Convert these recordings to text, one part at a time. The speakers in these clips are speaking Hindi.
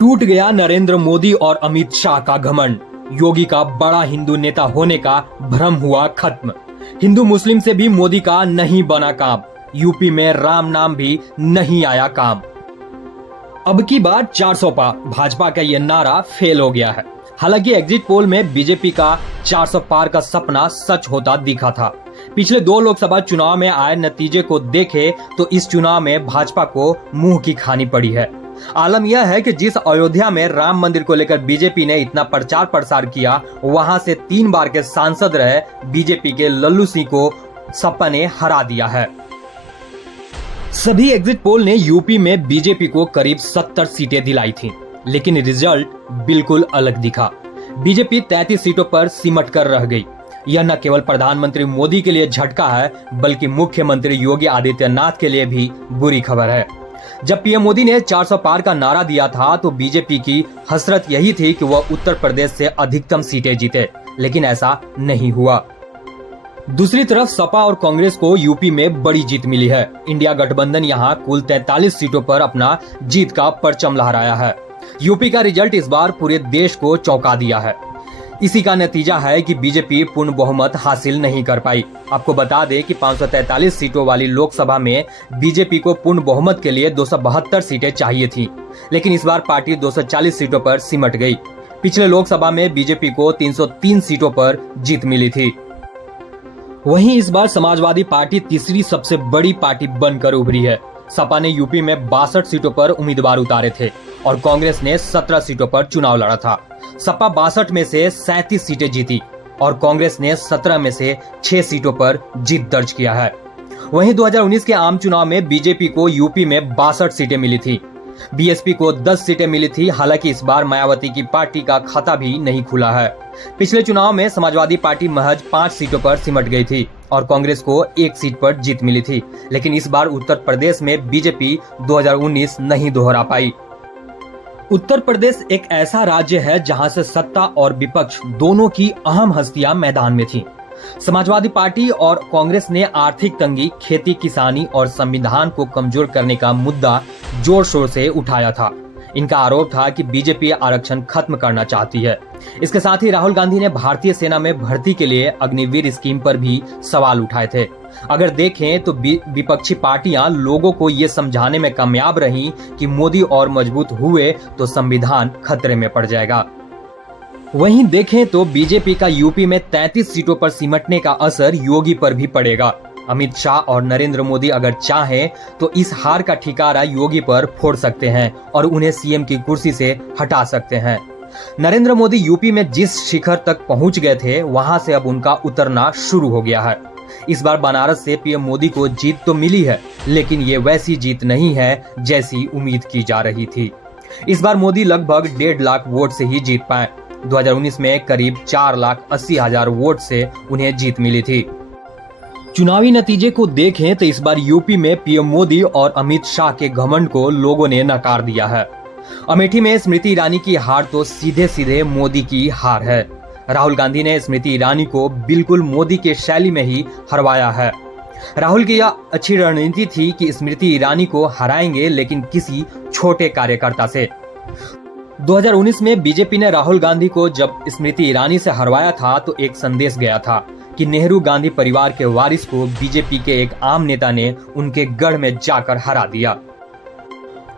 टूट गया नरेंद्र मोदी और अमित शाह का घमंड। योगी का बड़ा हिंदू नेता होने का भ्रम हुआ खत्म। हिंदू मुस्लिम से भी मोदी का नहीं बना काम। यूपी में राम नाम भी नहीं आया काम। अब की बार 400 पार, भाजपा का यह नारा फेल हो गया है। हालांकि एग्जिट पोल में बीजेपी का 400 पार का सपना सच होता दिखा था। पिछले 2 लोकसभा चुनाव में आए नतीजे को देखे तो इस चुनाव में भाजपा को मुंह की खानी पड़ी है। आलम यह है कि जिस अयोध्या में राम मंदिर को लेकर बीजेपी ने इतना प्रचार प्रसार किया, वहां से 3 बार के सांसद रहे बीजेपी के लल्लू सिंह को सपा ने हरा दिया है। सभी एग्जिट पोल ने यूपी में बीजेपी को करीब 70 सीटें दिलाई थी, लेकिन रिजल्ट बिल्कुल अलग दिखा। बीजेपी 33 सीटों पर सिमट कर रह गई। यह न केवल प्रधानमंत्री मोदी के लिए झटका है, बल्कि मुख्यमंत्री योगी आदित्यनाथ के लिए भी बुरी खबर है। जब पीएम मोदी ने 400 पार का नारा दिया था तो बीजेपी की हसरत यही थी कि वह उत्तर प्रदेश से अधिकतम सीटें जीते, लेकिन ऐसा नहीं हुआ। दूसरी तरफ सपा और कांग्रेस को यूपी में बड़ी जीत मिली है। इंडिया गठबंधन यहां कुल 43 सीटों पर अपना जीत का परचम लहराया है। यूपी का रिजल्ट इस बार पूरे देश को चौंका दिया है। इसी का नतीजा है कि बीजेपी पूर्ण बहुमत हासिल नहीं कर पाई। आपको बता दें कि 543 सीटों वाली लोकसभा में बीजेपी को पूर्ण बहुमत के लिए 272 सीटें चाहिए थी, लेकिन इस बार पार्टी 240 सीटों पर सिमट गई। पिछले लोकसभा में बीजेपी को 303 सीटों पर जीत मिली थी। वहीं इस बार समाजवादी पार्टी तीसरी सबसे बड़ी पार्टी बनकर उभरी है। सपा ने यूपी में 62 सीटों पर उम्मीदवार उतारे थे और कांग्रेस ने 17 सीटों पर चुनाव लड़ा था। सपा 62 में से 37 सीटें जीती और कांग्रेस ने 17 में से 6 सीटों पर जीत दर्ज किया है। वहीं 2019 के आम चुनाव में बीजेपी को यूपी में 62 सीटें मिली थी। बीएसपी को 10 सीटें मिली थी। हालांकि इस बार मायावती की पार्टी का खाता भी नहीं खुला है। पिछले चुनाव में समाजवादी पार्टी महज 5 सीटों पर सिमट गई थी और कांग्रेस को 1 सीट पर जीत मिली थी, लेकिन इस बार उत्तर प्रदेश में बीजेपी 2019 नहीं दोहरा पाई। उत्तर प्रदेश एक ऐसा राज्य है जहां से सत्ता और विपक्ष दोनों की अहम हस्तियां मैदान में थीं। समाजवादी पार्टी और कांग्रेस ने आर्थिक तंगी, खेती किसानी और संविधान को कमजोर करने का मुद्दा जोर शोर से उठाया था। इनका आरोप था कि बीजेपी आरक्षण खत्म करना चाहती है। इसके साथ ही राहुल गांधी ने भारतीय सेना में भर्ती के लिए अग्निवीर स्कीम पर भी सवाल उठाए थे। अगर देखें तो विपक्षी पार्टियां लोगों को ये समझाने में कामयाब रहीं कि मोदी और मजबूत हुए तो संविधान खतरे में पड़ जाएगा। वहीं देखें तो बीजेपी का यूपी में 33 सीटों पर सिमटने का असर योगी पर भी पड़ेगा। अमित शाह और नरेंद्र मोदी अगर चाहें तो इस हार का ठिकारा योगी पर फोड़ सकते हैं और उन्हें सीएम की कुर्सी से हटा सकते हैं। नरेंद्र मोदी यूपी में जिस शिखर तक पहुंच गए थे, वहां से अब उनका उतरना शुरू हो गया है। इस बार बनारस से पीएम मोदी को जीत तो मिली है, लेकिन ये वैसी जीत नहीं है जैसी उम्मीद की जा रही थी। इस बार मोदी लगभग 1.5 लाख वोट से ही जीत पाए। 2019 में करीब 4,80,000 वोट से उन्हें जीत मिली थी। चुनावी नतीजे को देखें तो इस बार यूपी में पीएम मोदी और अमित शाह के घमंड को लोगों ने नकार दिया है। अमेठी में स्मृति ईरानी की हार तो सीधे सीधे मोदी की हार है। राहुल गांधी ने स्मृति ईरानी को बिल्कुल मोदी के शैली में ही हरवाया है। राहुल की यह अच्छी रणनीति थी कि स्मृति ईरानी को हराएंगे, लेकिन किसी छोटे कार्यकर्ता से। 2019 में बीजेपी ने राहुल गांधी को जब स्मृति ईरानी से हरवाया था तो एक संदेश गया था कि नेहरू गांधी परिवार के वारिस को बीजेपी के एक आम नेता ने उनके गढ़ में जाकर हरा दिया।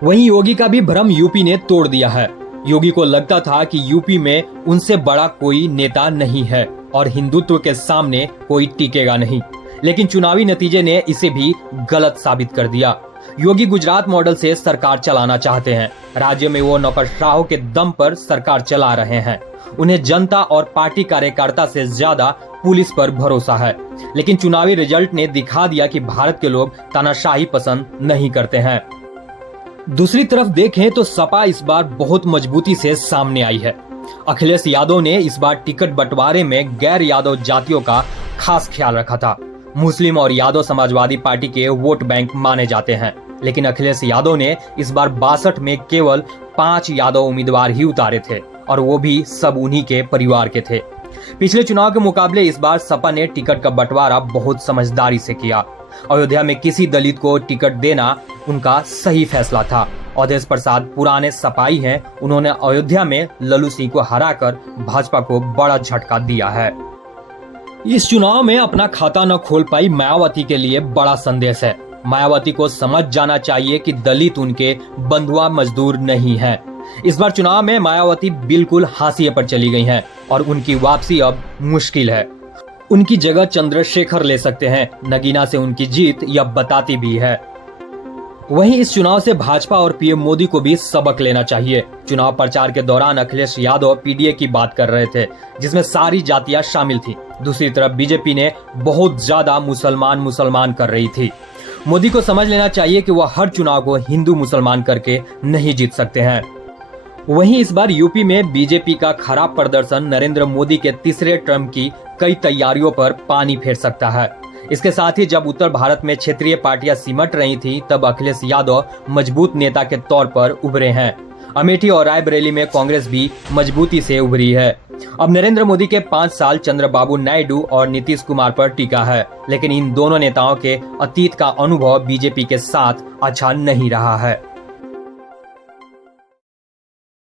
वहीं योगी का भी भ्रम यूपी ने तोड़ दिया है। योगी को लगता था कि यूपी में उनसे बड़ा कोई नेता नहीं है और हिंदुत्व के सामने कोई टिकेगा नहीं, लेकिन चुनावी नतीजे ने इसे भी गलत साबित कर दिया। योगी गुजरात मॉडल से सरकार चलाना चाहते हैं। राज्य में वो नौकरशाहों के दम पर सरकार चला रहे हैं। उन्हें जनता और पार्टी कार्यकर्ता से ज्यादा पुलिस पर भरोसा है, लेकिन चुनावी रिजल्ट ने दिखा दिया कि भारत के लोग तानाशाही पसंद नहीं करते हैं। दूसरी तरफ देखें तो सपा इस बार बहुत मजबूती से सामने आई है। अखिलेश यादव ने इस बार टिकट बंटवारे में गैर यादव जातियों का खास ख्याल रखा था। मुस्लिम और यादव समाजवादी पार्टी के वोट बैंक माने जाते हैं, लेकिन अखिलेश यादव ने इस बार 62 में केवल 5 यादव उम्मीदवार ही उतारे थे और वो भी सब उन्हीं के परिवार के थे। पिछले चुनाव के मुकाबले इस बार सपा ने टिकट का बंटवारा बहुत समझदारी से किया। अयोध्या में किसी दलित को टिकट देना उनका सही फैसला था अवधेश प्रसाद पुराने सपाई हैं, उन्होंने अयोध्या में लल्लू सिंह को हराकर भाजपा को बड़ा झटका दिया है। इस चुनाव में अपना खाता न खोल पाई मायावती के लिए बड़ा संदेश है। मायावती को समझ जाना चाहिए कि दलित उनके बंधुआ मजदूर नहीं है। इस बार चुनाव में मायावती बिल्कुल हाशिए पर चली गई हैं और उनकी वापसी अब मुश्किल है। उनकी जगह चंद्रशेखर ले सकते हैं। नगीना से उनकी जीत यह बताती भी है। वहीं इस चुनाव से भाजपा और पीएम मोदी को भी सबक लेना चाहिए। चुनाव प्रचार के दौरान अखिलेश यादव पीडीए की बात कर रहे थे, जिसमें सारी जातियां शामिल थी। दूसरी तरफ बीजेपी ने बहुत ज्यादा मुसलमान कर रही थी। मोदी को समझ लेना चाहिए कि वह हर चुनाव को हिंदू मुसलमान करके नहीं जीत सकते हैं। वहीं इस बार यूपी में बीजेपी का खराब प्रदर्शन नरेंद्र मोदी के तीसरे टर्म की कई तैयारियों पर पानी फेर सकता है। इसके साथ ही जब उत्तर भारत में क्षेत्रीय पार्टियां सिमट रही थी, तब अखिलेश यादव मजबूत नेता के तौर पर उभरे हैं। अमेठी और रायबरेली में कांग्रेस भी मजबूती से उभरी है। अब नरेंद्र मोदी के 5 साल चंद्रबाबू नायडू और नीतीश कुमार पर टीका है, लेकिन इन दोनों नेताओं के अतीत का अनुभव बीजेपी के साथ अच्छा नहीं रहा है।